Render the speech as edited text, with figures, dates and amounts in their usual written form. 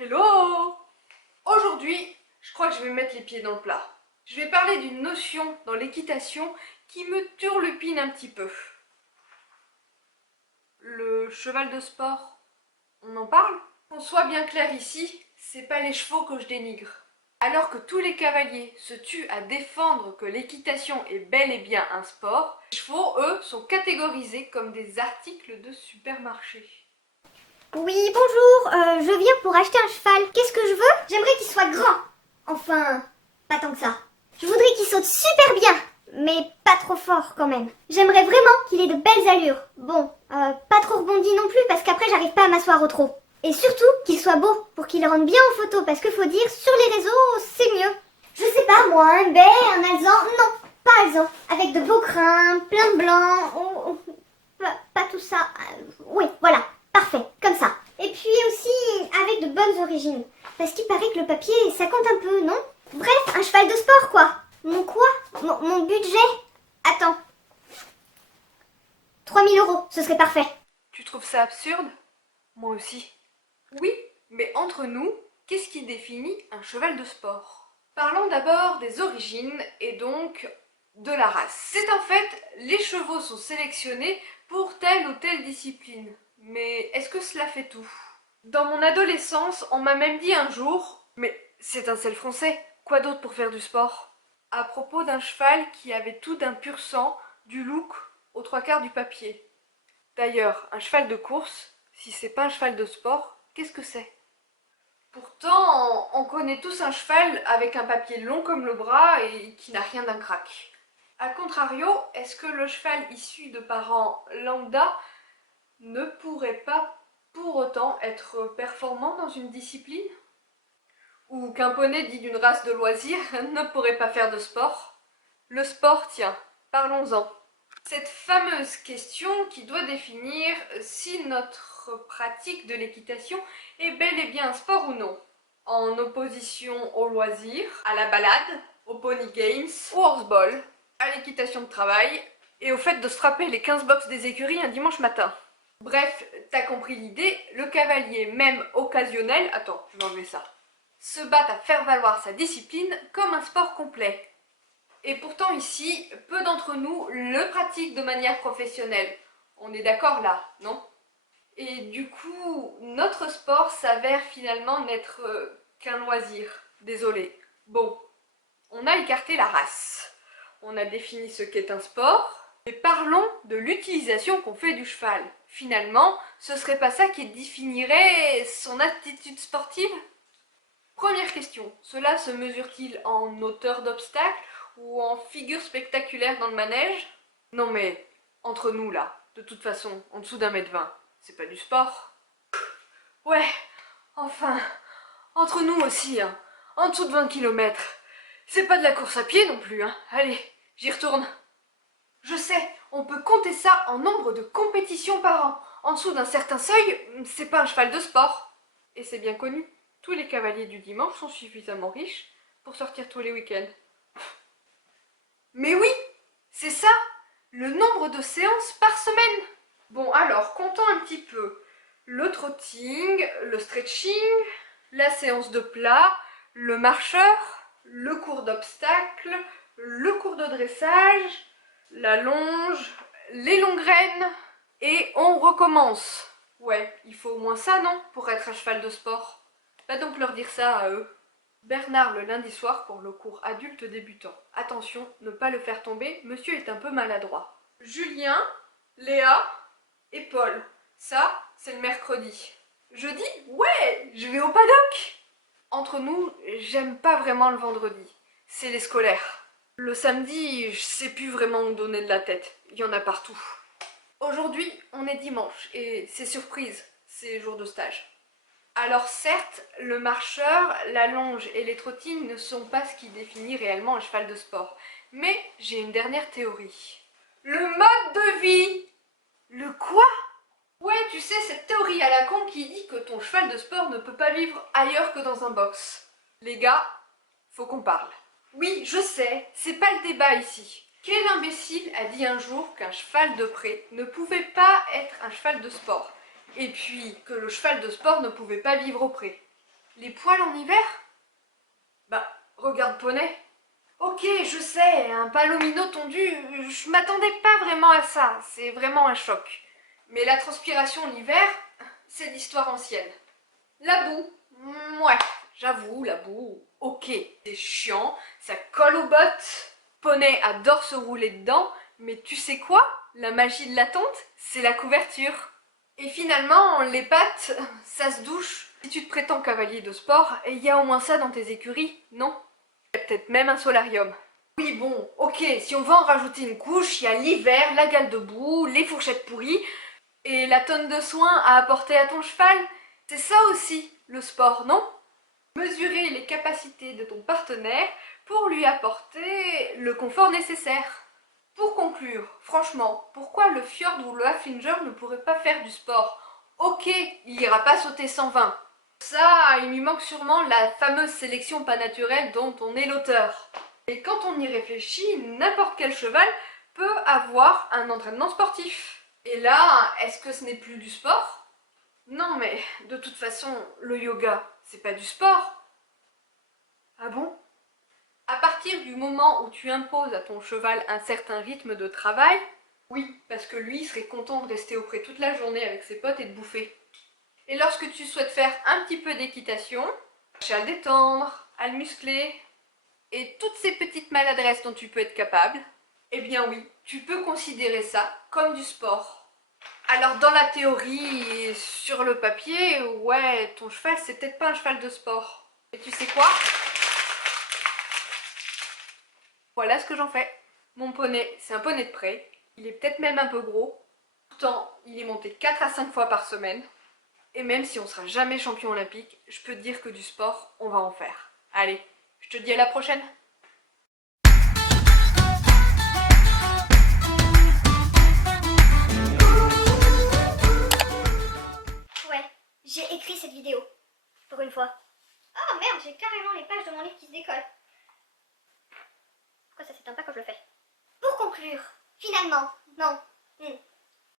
Hello! Aujourd'hui, je crois que je vais mettre les pieds dans le plat. Je vais parler d'une notion dans l'équitation qui me turlupine un petit peu. Le cheval de sport, on en parle? Qu'on soit bien clair ici, c'est pas les chevaux que je dénigre. Alors que tous les cavaliers se tuent à défendre que l'équitation est bel et bien un sport, les chevaux, eux, sont catégorisés comme des articles de supermarché. Oui, bonjour, je viens pour acheter un cheval. Qu'est-ce que je veux? J'aimerais qu'il soit grand. Enfin, pas tant que ça. Je voudrais qu'il saute super bien, mais pas trop fort quand même. J'aimerais vraiment qu'il ait de belles allures. Bon, pas trop rebondi non plus parce qu'après j'arrive pas à m'asseoir au trot. Et surtout qu'il soit beau pour qu'il rentre bien en photo parce que faut dire, sur les réseaux, c'est mieux. Je sais pas moi, un béar, un alezan, non, pas alezan. Avec de beaux crins, plein de blanc, pas tout ça. Oui, voilà. Parfait, comme ça. Et puis aussi avec de bonnes origines. Parce qu'il paraît que le papier, ça compte un peu, non? Bref, un cheval de sport, quoi. Mon quoi? Mon budget? Attends. 3 000 €, ce serait parfait. Tu trouves ça absurde? Moi aussi. Oui, mais entre nous, qu'est-ce qui définit un cheval de sport? Parlons d'abord des origines et donc de la race. C'est en fait, les chevaux sont sélectionnés pour telle ou telle discipline. Mais est-ce que cela fait tout? Dans mon adolescence, on m'a même dit un jour, mais c'est un sel français, quoi d'autre pour faire du sport? À propos d'un cheval qui avait tout d'un pur sang, du look aux trois quarts du papier. D'ailleurs, un cheval de course, si c'est pas un cheval de sport, qu'est-ce que c'est? Pourtant, on connaît tous un cheval avec un papier long comme le bras et qui n'a rien d'un crack. A contrario, est-ce que le cheval issu de parents lambda ne pourrait pas pour autant être performant dans une discipline? Ou qu'un poney dit d'une race de loisirs ne pourrait pas faire de sport? Le sport, tiens, parlons-en. Cette fameuse question qui doit définir si notre pratique de l'équitation est bel et bien un sport ou non. En opposition au loisir, à la balade, au pony games, au horseball, à l'équitation de travail et au fait de se frapper les 15 box des écuries un dimanche matin. Bref, t'as compris l'idée, le cavalier, même occasionnel, attends, je vais enlever ça, se bat à faire valoir sa discipline comme un sport complet. Et pourtant ici, peu d'entre nous le pratiquent de manière professionnelle. On est d'accord là, non? Et du coup, notre sport s'avère finalement n'être qu'un loisir. Désolé. Bon, on a écarté la race. On a défini ce qu'est un sport. Mais parlons de l'utilisation qu'on fait du cheval. Finalement, ce serait pas ça qui définirait son attitude sportive? Première question, cela se mesure-t-il en hauteur d'obstacle ou en figure spectaculaire dans le manège? Non mais, entre nous là, de toute façon, en dessous d'1,20 m, c'est pas du sport. Ouais, enfin, entre nous aussi, hein, en dessous de 20 km, c'est pas de la course à pied non plus, hein. Allez, j'y retourne. Je sais, on peut compter ça en nombre de compétitions par an. En dessous d'un certain seuil, c'est pas un cheval de sport. Et c'est bien connu. Tous les cavaliers du dimanche sont suffisamment riches pour sortir tous les week-ends. Mais oui, c'est ça, le nombre de séances par semaine. Bon alors, comptons un petit peu. Le trotting, le stretching, la séance de plat, le marcheur, le cours d'obstacles, le cours de dressage, la longe, les longues graines, et on recommence. Ouais, il faut au moins ça, non, pour être un cheval de sport? Va donc leur dire ça à eux. Bernard le lundi soir pour le cours adulte débutant. Attention, ne pas le faire tomber, monsieur est un peu maladroit. Julien, Léa et Paul. Ça, c'est le mercredi. Jeudi, ouais, je vais au paddock. Entre nous, j'aime pas vraiment le vendredi. C'est les scolaires. Le samedi, je sais plus vraiment où donner de la tête. Il y en a partout. Aujourd'hui, on est dimanche et c'est surprise, c'est jour de stage. Alors certes, le marcheur, la longe et les trottines ne sont pas ce qui définit réellement un cheval de sport. Mais j'ai une dernière théorie. Le mode de vie! Le quoi? Ouais, tu sais, cette théorie à la con qui dit que ton cheval de sport ne peut pas vivre ailleurs que dans un box. Les gars, faut qu'on parle. Oui, je sais, c'est pas le débat ici. Quel imbécile a dit un jour qu'un cheval de pré ne pouvait pas être un cheval de sport? Et puis que le cheval de sport ne pouvait pas vivre au pré? Les poils en hiver? Bah, regarde Poney. Ok, je sais, un palomino tondu, je m'attendais pas vraiment à ça, c'est vraiment un choc. Mais la transpiration l'hiver, c'est l'histoire ancienne. La boue, ouais, j'avoue, la boue, ok, c'est chiant, ça colle aux bottes. Poney adore se rouler dedans, mais tu sais quoi? La magie de la tonte, c'est la couverture. Et finalement, les pattes, ça se douche. Si tu te prétends cavalier de sport, il y a au moins ça dans tes écuries, non? Il y a peut-être même un solarium. Oui, bon, ok, si on veut en rajouter une couche, il y a l'hiver, la gale de boue, les fourchettes pourries, et la tonne de soins à apporter à ton cheval. C'est ça aussi, le sport, non? Mesurer les capacités de ton partenaire pour lui apporter le confort nécessaire. Pour conclure, franchement, pourquoi le fjord ou le Haflinger ne pourrait pas faire du sport? Ok, il ira pas sauter 120. Ça, il lui manque sûrement la fameuse sélection pas naturelle dont on est l'auteur. Et quand on y réfléchit, n'importe quel cheval peut avoir un entraînement sportif. Et là, est-ce que ce n'est plus du sport? Non, mais de toute façon, le yoga, c'est pas du sport. Ah bon? À partir du moment où tu imposes à ton cheval un certain rythme de travail, oui, parce que lui serait content de rester auprès toute la journée avec ses potes et de bouffer. Et lorsque tu souhaites faire un petit peu d'équitation, chercher à le détendre, à le muscler, et toutes ces petites maladresses dont tu peux être capable, eh bien oui, tu peux considérer ça comme du sport. Alors dans la théorie et sur le papier, ouais, ton cheval c'est peut-être pas un cheval de sport. Et tu sais quoi? Voilà ce que j'en fais. Mon poney, c'est un poney de pré. Il est peut-être même un peu gros. Pourtant, il est monté 4 à 5 fois par semaine. Et même si on sera jamais champion olympique, je peux te dire que du sport, on va en faire. Allez, je te dis à la prochaine. Ouais, j'ai écrit cette vidéo. Pour une fois. Oh merde, j'ai carrément les pages de mon livre qui se décollent. Pourquoi ça s'éteint pas quand je le fais? Pour conclure, finalement, non,